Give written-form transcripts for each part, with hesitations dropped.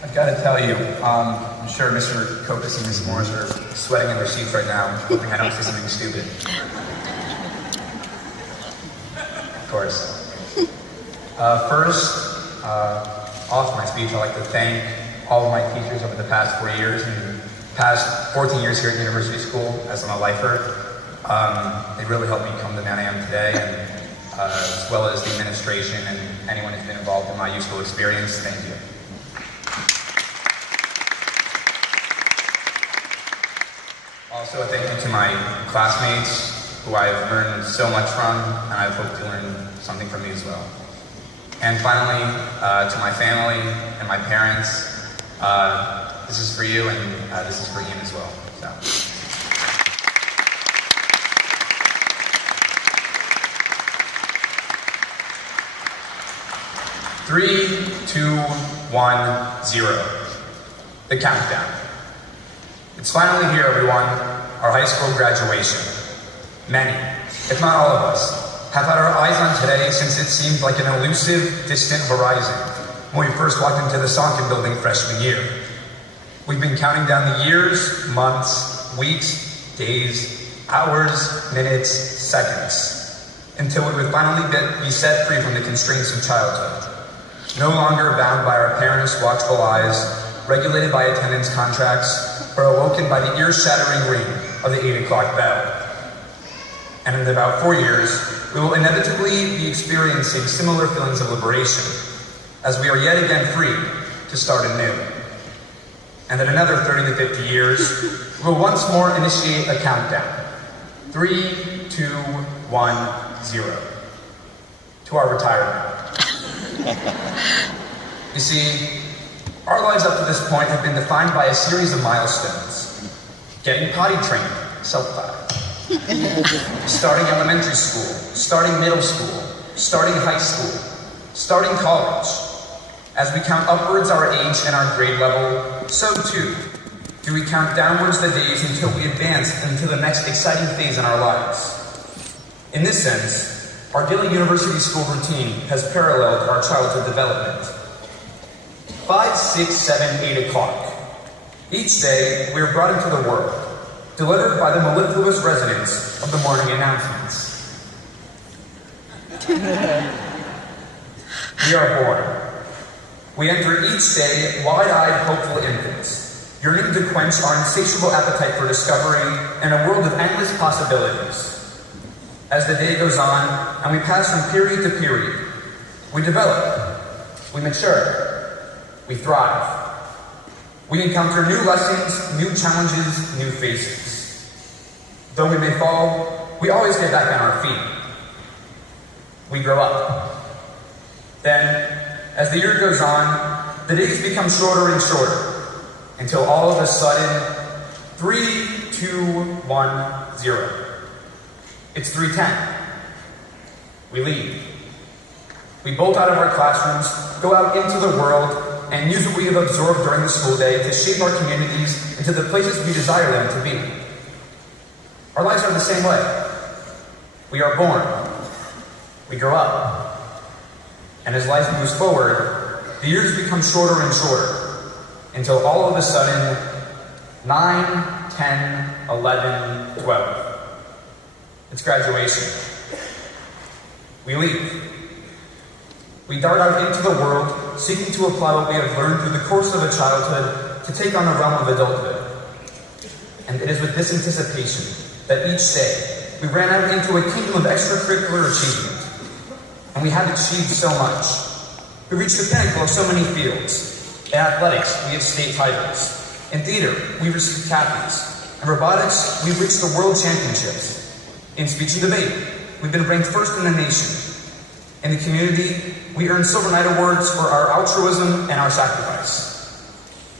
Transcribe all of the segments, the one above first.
I've got to tell you, I'm sure Mr. Kokas and Ms. Morris are sweating in their seats right now, hoping I don't say something stupid. Of course. First, off my speech, I'd like to thank all of my teachers over the past 4 years and past 14 years here at University School as I'm a lifer. They really helped me become the man I am today, and as well as the administration and anyone who's been involved in my useful experience. Thank you. Also, a thank you to my classmates, who I've learned so much from, and I hope to learn something from you as well. And finally, to my family and my parents, this is for you, and this is for Ian as well. So. 3, 2, 1, 0. The countdown. It's finally here, everyone, our high school graduation. Many, if not all of us, have had our eyes on today since it seemed like an elusive, distant horizon when we first walked into the Sonkin building freshman year. We've been counting down the years, months, weeks, days, hours, minutes, seconds, until we would finally be set free from the constraints of childhood. No longer bound by our parents' watchful eyes, regulated by attendance contracts, or awoken by the ear-shattering ring of the 8 o'clock bell. And in about 4 years, we will inevitably be experiencing similar feelings of liberation, as we are yet again free to start anew. And in another 30 to 50 years, we will once more initiate a countdown. 3, 2, 1, 0. To our retirement. You see, our lives up to this point have been defined by a series of milestones. Getting potty trained, self-taught. Starting elementary school, starting middle school, starting high school, starting college. As we count upwards our age and our grade level, so too do we count downwards the days until we advance into the next exciting phase in our lives. In this sense, our daily university school routine has paralleled our childhood development. 5, 6, 7, 8 o'clock. Each day, we are brought into the world, delivered by the mellifluous resonance of the morning announcements. We are born. We enter each day wide-eyed, hopeful infants, yearning to quench our insatiable appetite for discovery and a world of endless possibilities. As the day goes on, and we pass from period to period, we develop, we mature, we thrive. We encounter new lessons, new challenges, new faces. Though we may fall, we always get back on our feet. We grow up. Then, as the year goes on, the days become shorter and shorter, until all of a sudden, 3, 2, 1, 0. It's 3:10. We leave. We bolt out of our classrooms, go out into the world, and use what we have absorbed during the school day to shape our communities into the places we desire them to be. Our lives are the same way. We are born. We grow up. And as life moves forward, the years become shorter and shorter, until all of a sudden, 9, 10, 11, 12. It's graduation. We leave. We dart out into the world, seeking to apply what we have learned through the course of a childhood to take on the realm of adulthood. And it is with this anticipation that each day we ran out into a kingdom of extracurricular achievement. And we have achieved so much. We reached the pinnacle of so many fields. In athletics, we have state titles. In theater, we received Cathy's. In robotics, we've reached the world championships. In speech and debate, we've been ranked first in the nation. In the community, we earned Silver Knight Awards for our altruism and our sacrifice.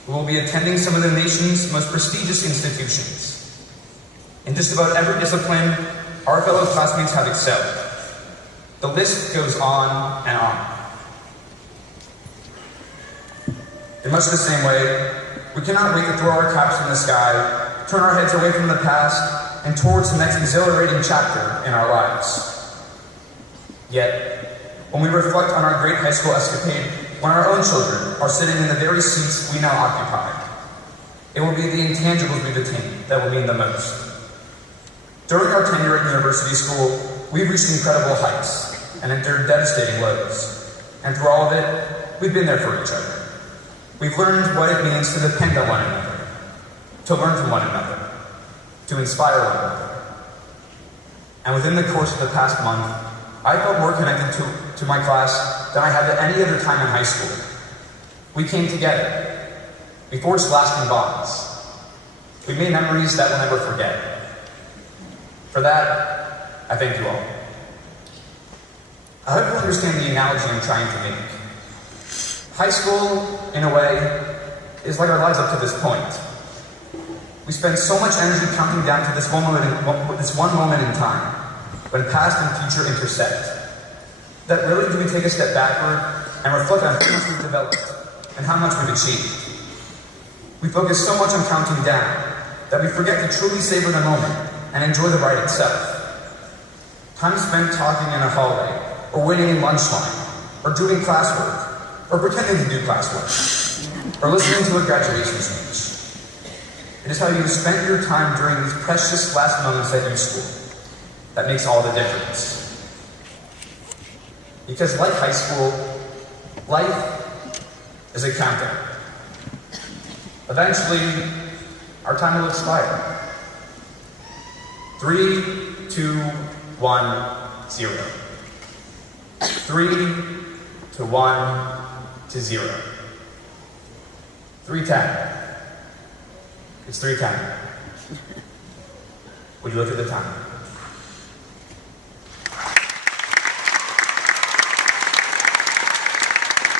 We will be attending some of the nation's most prestigious institutions. In just about every discipline, our fellow classmates have excelled. The list goes on and on. In much the same way, we cannot wait to throw our caps in the sky, turn our heads away from the past, and towards the next exhilarating chapter in our lives. Yet, when we reflect on our great high school escapade when our own children are sitting in the very seats we now occupy. It will be the intangibles we've attained that will mean the most. During our tenure at university school, we've reached incredible heights and endured devastating lows. And through all of it, we've been there for each other. We've learned what it means to depend on one another, to learn from one another, to inspire one another. And within the course of the past month, I felt more connected to my class than I had at any other time in high school. We came together. We forged lasting bonds. We made memories that we'll never forget. For that, I thank you all. I hope you understand the analogy I'm trying to make. High school, in a way, is like our lives up to this point. We spend so much energy counting down to this one moment in time, when past and future intersect, that really do we take a step backward and reflect on how much we've developed and how much we've achieved. We focus so much on counting down that we forget to truly savor the moment and enjoy the ride itself. Time spent talking in a hallway, or waiting in lunch line, or doing classwork, or pretending to do classwork, or listening to a graduation speech. It is how you spent your time during these precious last moments at U-School that makes all the difference. Because like high school, life is a countdown. Eventually, our time will expire. 3, 2, 1, 0. 3 to 1 to 0. 3:10. It's 3:10. Would you look at the time?